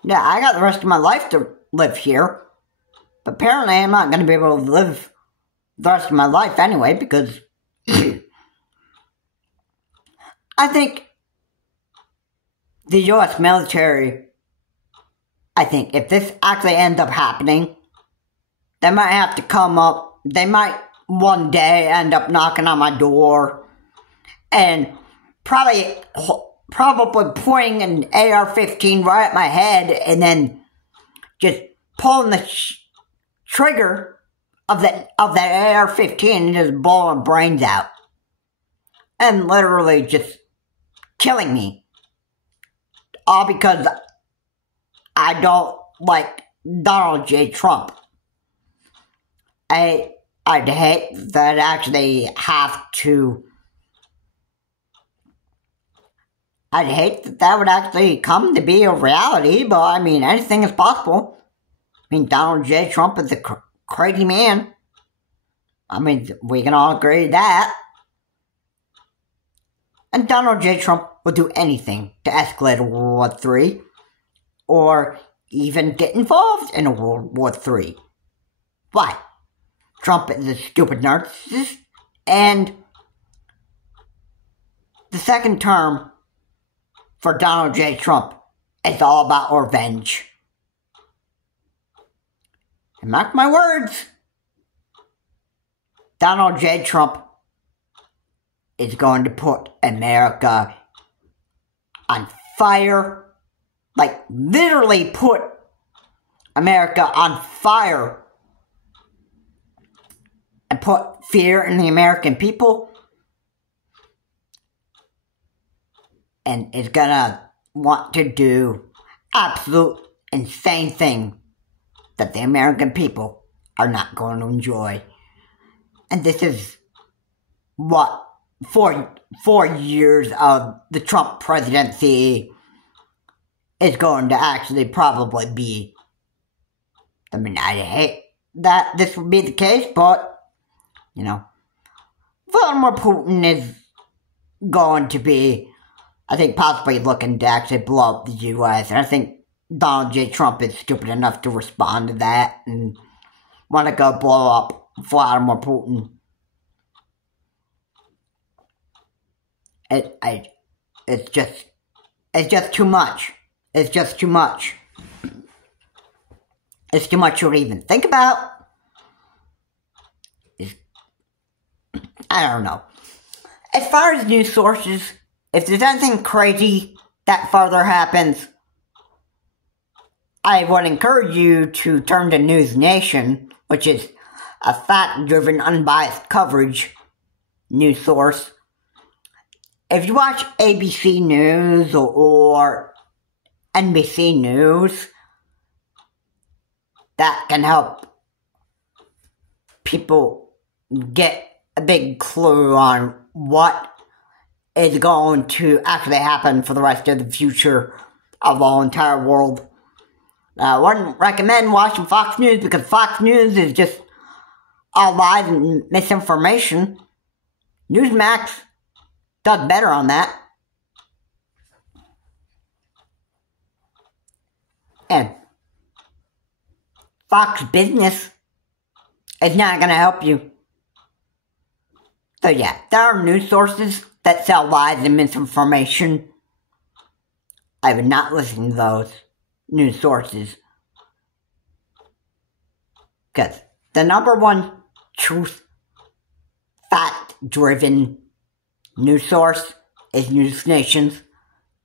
Yeah, I got the rest of my life to live here. But apparently I'm not going to be able to live the rest of my life anyway, because I think the U.S. military, I think if this actually ends up happening, they might have to come up, they might one day end up knocking on my door and probably pointing an AR-15 right at my head and then just pulling the trigger of that AR-15 and just blowing my brains out. And literally just killing me. All because I don't like Donald J. Trump. I'd hate that I actually have to... I'd hate that that would actually come to be a reality, but I mean, anything is possible. I mean, Donald J. Trump is a crazy man. I mean, we can all agree that. And Donald J. Trump will do anything to escalate a World War III, or even get involved in a World War III. Why? Trump is a stupid narcissist, and the second term for Donald J. Trump is all about revenge. And mark my words, Donald J. Trump is going to put America on fire. Like, literally put America on fire. And put fear in the American people. And is gonna want to do absolute insane thing that the American people are not going to enjoy. And this is what 4 years of the Trump presidency is going to actually probably be. I mean, I hate that this would be the case, but, you know, Vladimir Putin is going to be, I think, possibly looking to actually blow up the U.S., and I think Donald J. Trump is stupid enough to respond to that and want to go blow up Vladimir Putin. It's just too much. It's just too much. It's too much to even think about. I don't know. As far as news sources, if there's anything crazy that further happens, I would encourage you to turn to News Nation, which is a fact-driven, unbiased coverage news source. If you watch ABC News or NBC News, that can help people get a big clue on what is going to actually happen for the rest of the future of the entire world. I wouldn't recommend watching Fox News because Fox News is just all lies and misinformation. Newsmax does better on that. And Fox Business is not going to help you. So yeah, there are news sources that sell lies and misinformation. I would not listen to those news sources. Because the number one truth, fact-driven news source is News Nation's.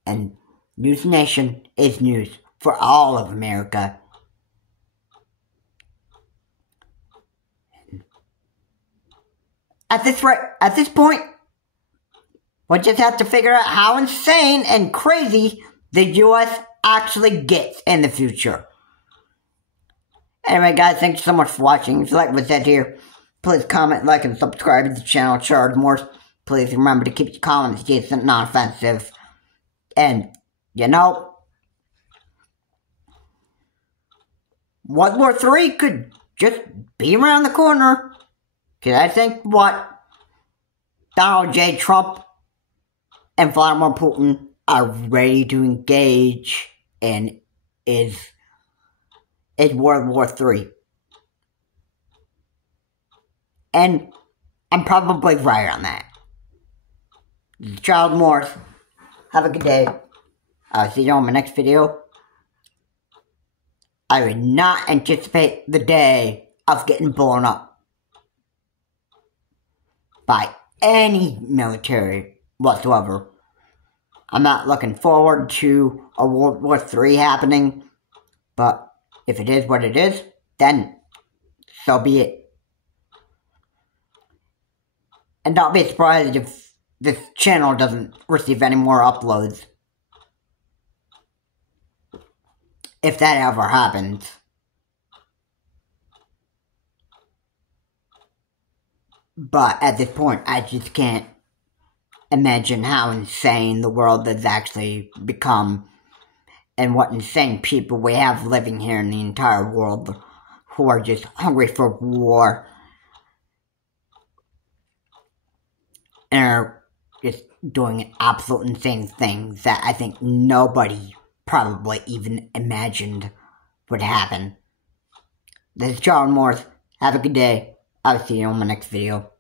And News Nation is news for all of America. At this point, we'll just have to figure out how insane and crazy the U.S. actually gets in the future. Anyway, guys, thank you so much for watching. If you like what's said here, please comment, like, and subscribe to the channel. Share more. Please remember to keep your comments decent, non-offensive. And, you know, World War III could just be around the corner. Because I think what Donald J. Trump and Vladimir Putin are ready to engage in is World War III. And I'm probably right on that. This is Charles Morris. Have a good day. I'll see you on my next video. I would not anticipate the day of getting blown up by any military whatsoever. I'm not looking forward to a World War III happening, but if it is what it is, then so be it. And don't be surprised if this channel doesn't receive any more uploads. If that ever happens. But at this point, I just can't imagine how insane the world has actually become and what insane people we have living here in the entire world who are just hungry for war and are just doing absolute insane things that I think nobody probably even imagined would happen. This is Charles Morris. Have a good day. I'll see you on my next video.